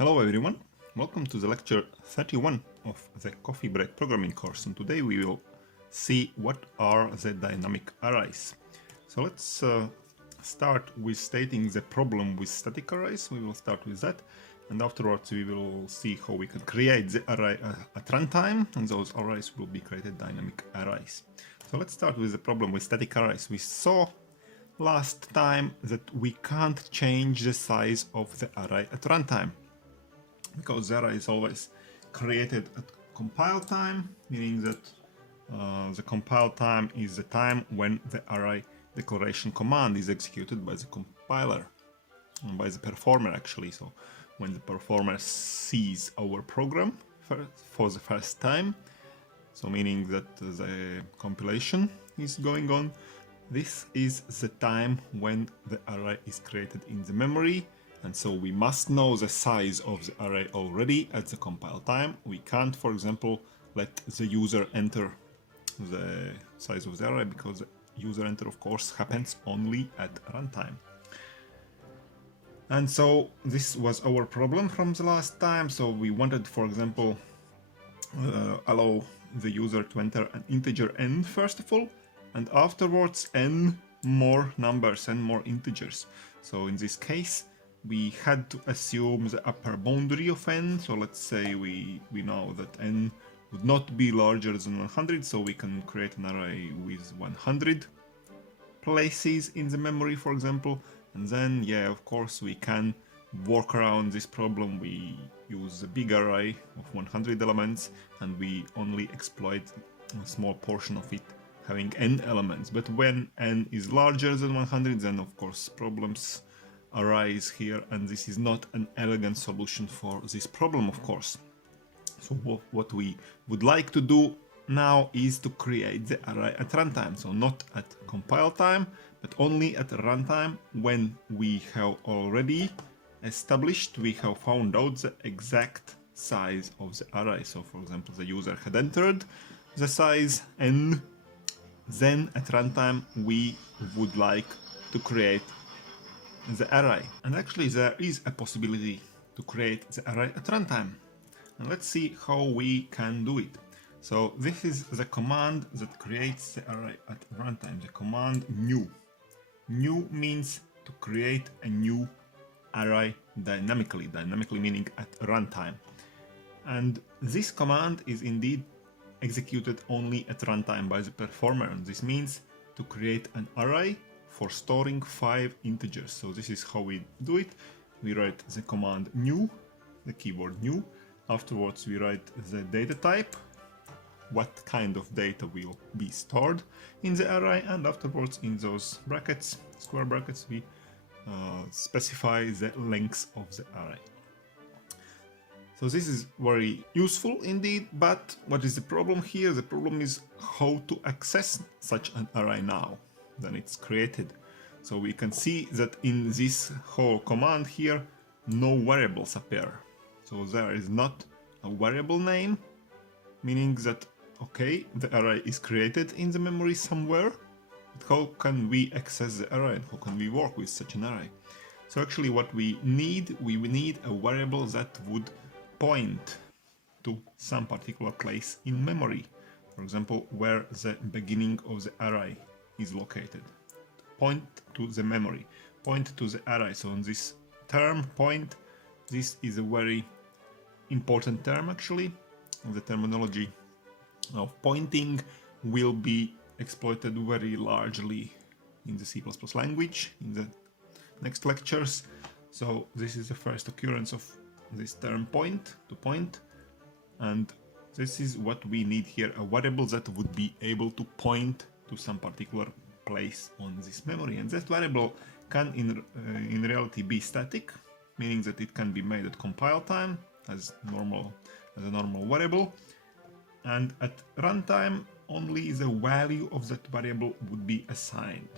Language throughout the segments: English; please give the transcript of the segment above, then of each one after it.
Hello everyone, welcome to the lecture 31 of the Coffee Break programming course, and today we will see what are the dynamic arrays. So let's start with stating the problem with static arrays. We will start with that, and afterwards we will see how we can create the array at runtime, and those arrays will be created dynamic arrays. So let's start with the problem with static arrays. We saw last time that we can't change the size of the array at runtime, because the array is always created at compile time, meaning that the compile time is the time when the array declaration command is executed by the compiler, by the performer actually. So when the performer sees our program for the first time, so meaning that the compilation is going on, this is the time when the array is created in the memory. And so we must know the size of the array already at the compile time. We can't, for example, let the user enter the size of the array, because the user enter, of course, happens only at runtime. And so this was our problem from the last time. So we wanted, for example, allow the user to enter an integer n first of all, and afterwards n more numbers and more integers. So in this case, we had to assume the upper boundary of n. So let's say we know that n would not be larger than 100, so we can create an array with 100 places in the memory, for example. And then, yeah, of course, we can work around this problem. We use a big array of 100 elements, and we only exploit a small portion of it having n elements. But when n is larger than 100, then of course problems arise here, and this is not an elegant solution for this problem, of course. So what we would like to do now is to create the array at runtime. So not at compile time, but only at runtime, when we have already established, we have found out the exact size of the array. So for example, the user had entered the size n, then at runtime we would like to create the array. And actually there is a possibility to create the array at runtime. And let's see how we can do it. So this is the command that creates the array at runtime, the command new. New means to create a new array dynamically, meaning at runtime. And this command is indeed executed only at runtime by the performer, and this means to create an array for storing 5 integers. So this is how we do it. We write the command new, the keyword new. Afterwards we write the data type, what kind of data will be stored in the array, and afterwards in those brackets, square brackets, we specify the length of the array. So this is very useful indeed, but what is the problem here? The problem is how to access such an array now that it's created. So we can see that in this whole command here, no variables appear. So there is not a variable name, meaning that, okay, the array is created in the memory somewhere, but how can we access the array and how can we work with such an array? So actually what we need a variable that would point to some particular place in memory. For example, where the beginning of the array is located. Point to the memory, point to the array. So on this term point, this is a very important term actually. The terminology of pointing will be exploited very largely in the C++ language in the next lectures. So this is the first occurrence of this term point, to point, and this is what we need here, a variable that would be able to point to some particular place on this memory. And that variable can in reality be static, meaning that it can be made at compile time as a normal variable, and at runtime only the value of that variable would be assigned.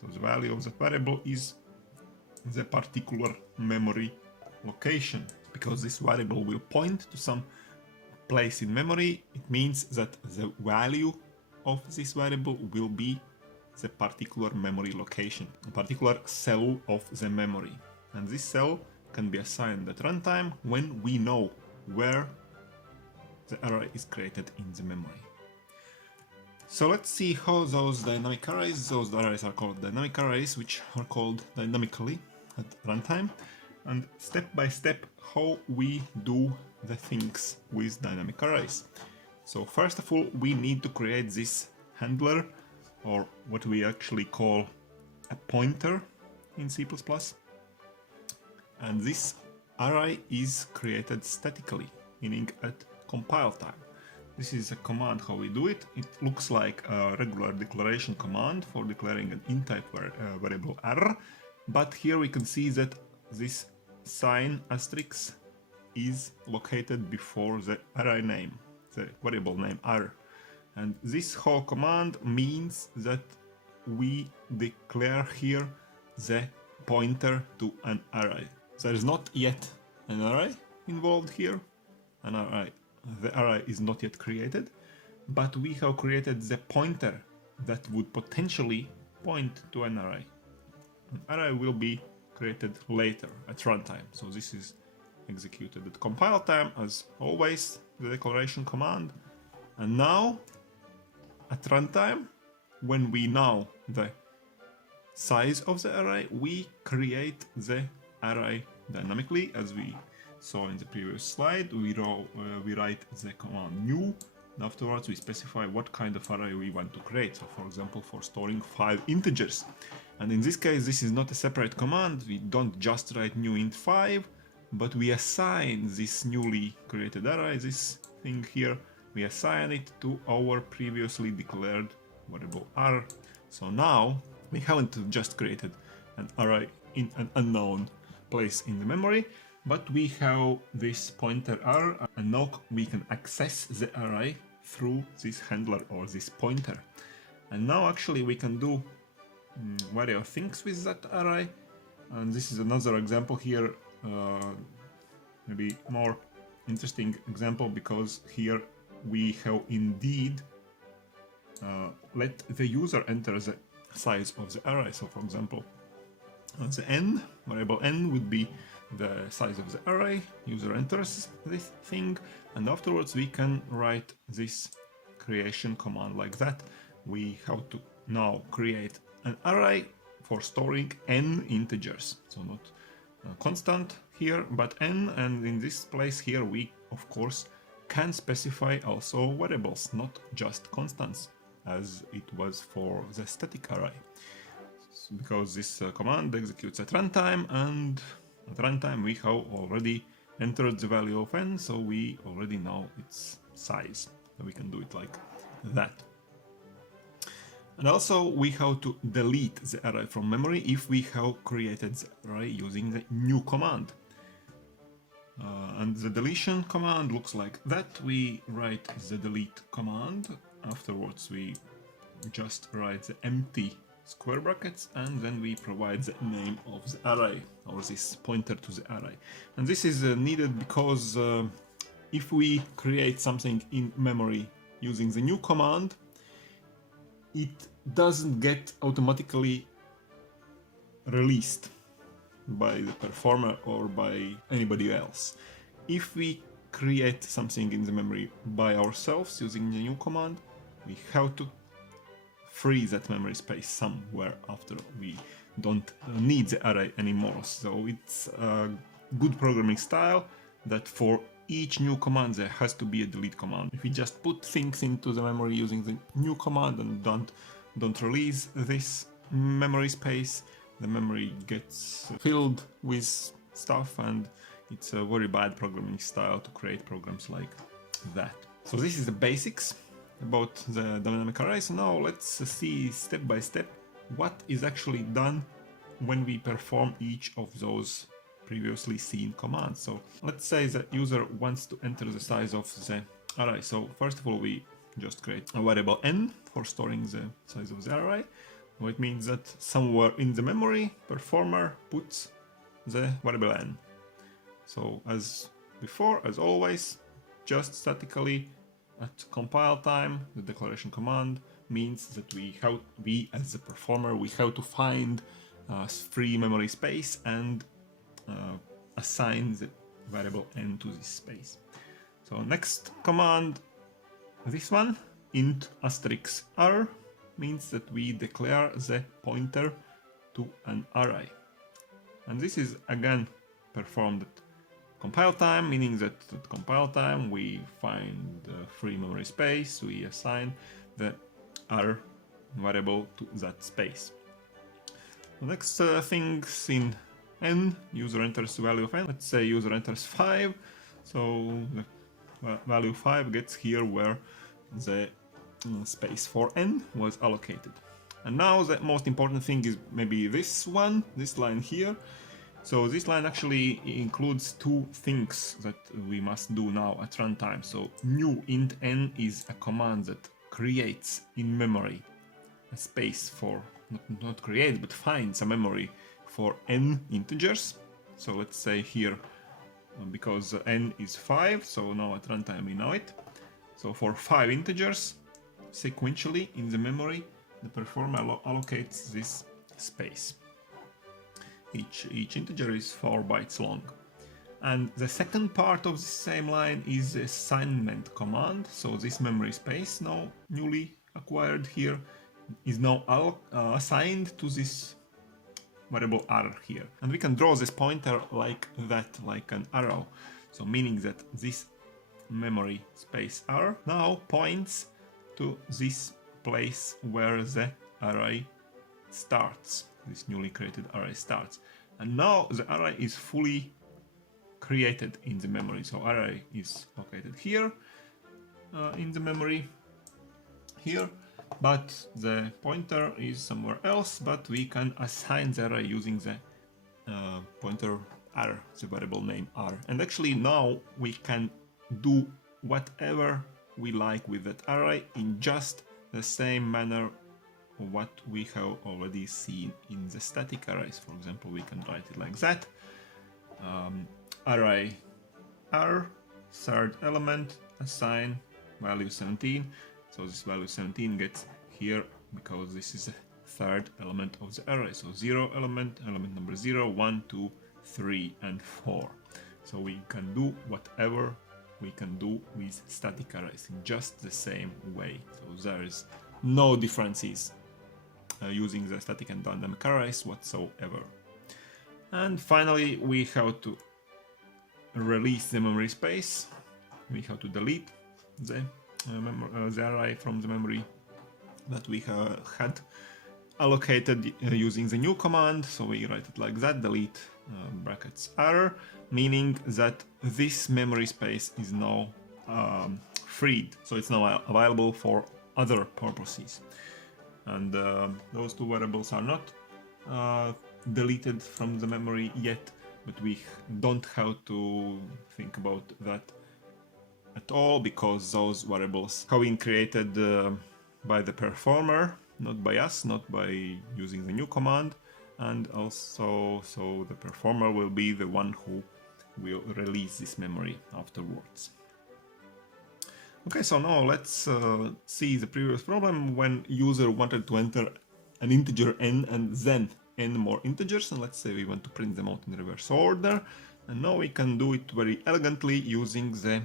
So the value of that variable is the particular memory location. Because this variable will point to some place in memory, it means that the value of this variable will be the particular memory location, a particular cell of the memory. And this cell can be assigned at runtime when we know where the array is created in the memory. So let's see how those dynamic arrays, those arrays are called dynamic arrays, which are called dynamically at runtime, and step by step how we do the things with dynamic arrays. So first of all, we need to create this handler, or what we actually call a pointer in C++. And this array is created statically, meaning at compile time. This is a command how we do it. It looks like a regular declaration command for declaring an int-type variable r, but here we can see that this sign asterisk is located before the array name, the variable name r. And this whole command means that we declare here the pointer to an array. There is not yet an array involved here. The array is not yet created, but we have created the pointer that would potentially point to an array. An array will be created later at runtime, so this is executed at compile time as always, the declaration command. And now at runtime, when we know the size of the array, we create the array dynamically, as we saw in the previous slide. We write the command new, and afterwards we specify what kind of array we want to create. So for example, for storing 5 integers. And in this case, this is not a separate command. We don't just write new int 5, but we assign this newly created array, this thing here, we assign it to our previously declared variable r. So now we haven't just created an array in an unknown place in the memory, but we have this pointer r, and now we can access the array through this handler or this pointer. And now actually we can do various things with that array, and this is another example here, maybe more interesting example, because here we have indeed let the user enter the size of the array. So for example, the n, variable n would be the size of the array, user enters this thing, and afterwards we can write this creation command like that. We have to now create an array for storing n integers, so not constant here, but n, and in this place here we of course can specify also variables, not just constants, as it was for the static array. Because this command executes at runtime, and at runtime we have already entered the value of n, so we already know its size. So we can do it like that. And also we have to delete the array from memory if we have created the array using the new command. And the deletion command looks like that. We write the delete command, afterwards we just write the empty square brackets, and then we provide the name of the array, or this pointer to the array. And this is needed because if we create something in memory using the new command, it doesn't get automatically released by the performer or by anybody else. If we create something in the memory by ourselves using the new command, we have to free that memory space somewhere after we don't need the array anymore. So it's a good programming style that for each new command there has to be a delete command. If we just put things into the memory using the new command and don't release this memory space, the memory gets filled with stuff, and it's a very bad programming style to create programs like that. So this is the basics about the dynamic array. So now let's see step by step what is actually done when we perform each of those previously seen commands. So let's say the user wants to enter the size of the array. So first of all, we just create a variable n for storing the size of the array. It means that somewhere in the memory, performer puts the variable n. So as before, as always, just statically at compile time, the declaration command means that we as the performer, we have to find free memory space and assign the variable n to this space. So next command, this one, int asterisk r, means that we declare the pointer to an array. And this is again performed at compile time, meaning that at compile time we find free memory space, we assign the r variable to that space. The next things in n, user enters the value of n. Let's say user enters 5, so the value 5 gets here where the space for n was allocated. And now the most important thing is maybe this one, this line here. So this line actually includes two things that we must do now at runtime. So new int n is a command that creates in memory a space for, not create, but finds a memory for n integers. So let's say here, because n is 5, so now at runtime we know it. So for 5 integers, sequentially in the memory, the performer allocates this space. Each integer is 4 bytes long. And the second part of the same line is the assignment command. So this memory space now newly acquired here is now assigned to this variable r here. And we can draw this pointer like that, like an arrow. So meaning that this memory space r now points to this place where the array starts. This newly created array starts. And now the array is fully created in the memory. So array is located here in the memory, here, but the pointer is somewhere else, but we can assign the array using the pointer r, the variable name r. And actually now we can do whatever we like with that array in just the same manner what we have already seen in the static arrays. For example, we can write it like that. Array r, third element, assign value 17. So this value 17 gets here because this is the third element of the array. So 0 element, element number 0, 1, 2, 3, and 4. So we can do whatever we can do with static arrays in just the same way. So there is no differences using the static and dynamic arrays whatsoever. And finally, we have to release the memory space. We have to delete the array from the memory that we had allocated using the new command. So we write it like that, delete brackets r, meaning that this memory space is now freed. So it's now available for other purposes. And those two variables are not deleted from the memory yet, but we don't have to think about that at all, because those variables have been created by the performer, not by us, not by using the new command. And also, so the performer will be the one who will release this memory afterwards. Okay, so now let's see the previous problem when user wanted to enter an integer n and then n more integers, and let's say we want to print them out in reverse order. And now we can do it very elegantly using the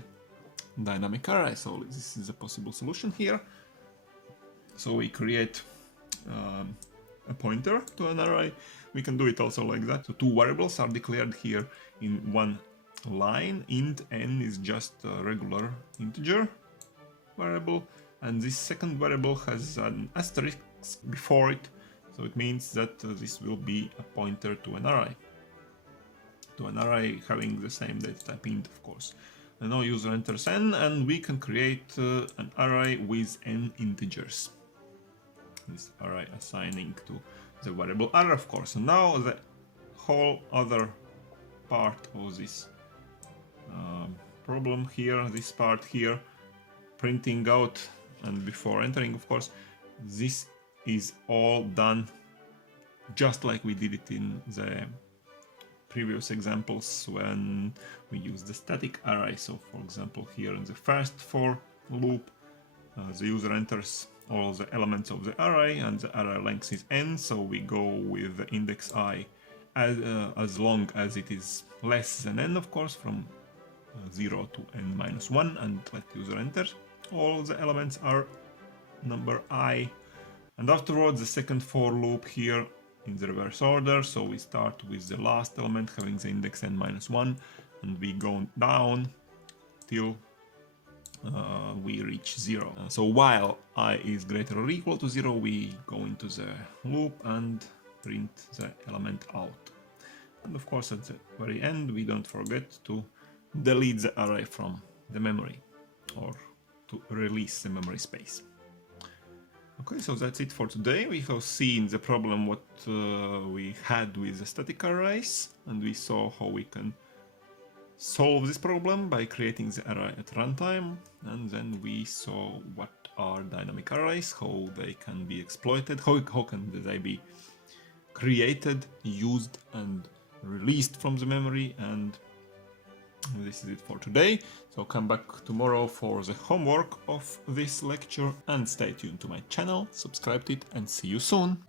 dynamic array. So this is a possible solution here. So we create a pointer to an array. We can do it also like that. So two variables are declared here in one line. Int n is just a regular integer variable, and this second variable has an asterisk before it, so it means that this will be a pointer to an array having the same data type int, of course. And now user enters n, and we can create an array with n integers. This array assigning to the variable r, of course. And now the whole other part of this problem here, this part here, printing out and before entering, of course, this is all done just like we did it in the previous examples when we used the static array. So for example, here in the first for loop, the user enters all the elements of the array and the array length is n, so we go with the index I as long as it is less than n, of course, from 0 to n minus 1, and let user enter. All the elements are number I, and afterwards the second for loop here in the reverse order. So we start with the last element having the index n minus 1, and we go down till we reach 0. So while I is greater or equal to 0, we go into the loop and print the element out. And of course at the very end we don't forget to delete the array from the memory, or to release the memory space. Okay, so that's it for today. We have seen the problem what we had with the static arrays, and we saw how we can solve this problem by creating the array at runtime, and then we saw what are dynamic arrays, how they can be exploited, how can they be created, used and released from the memory. And this is it for today. So come back tomorrow for the homework of this lecture, and stay tuned to my channel, subscribe to it, and see you soon.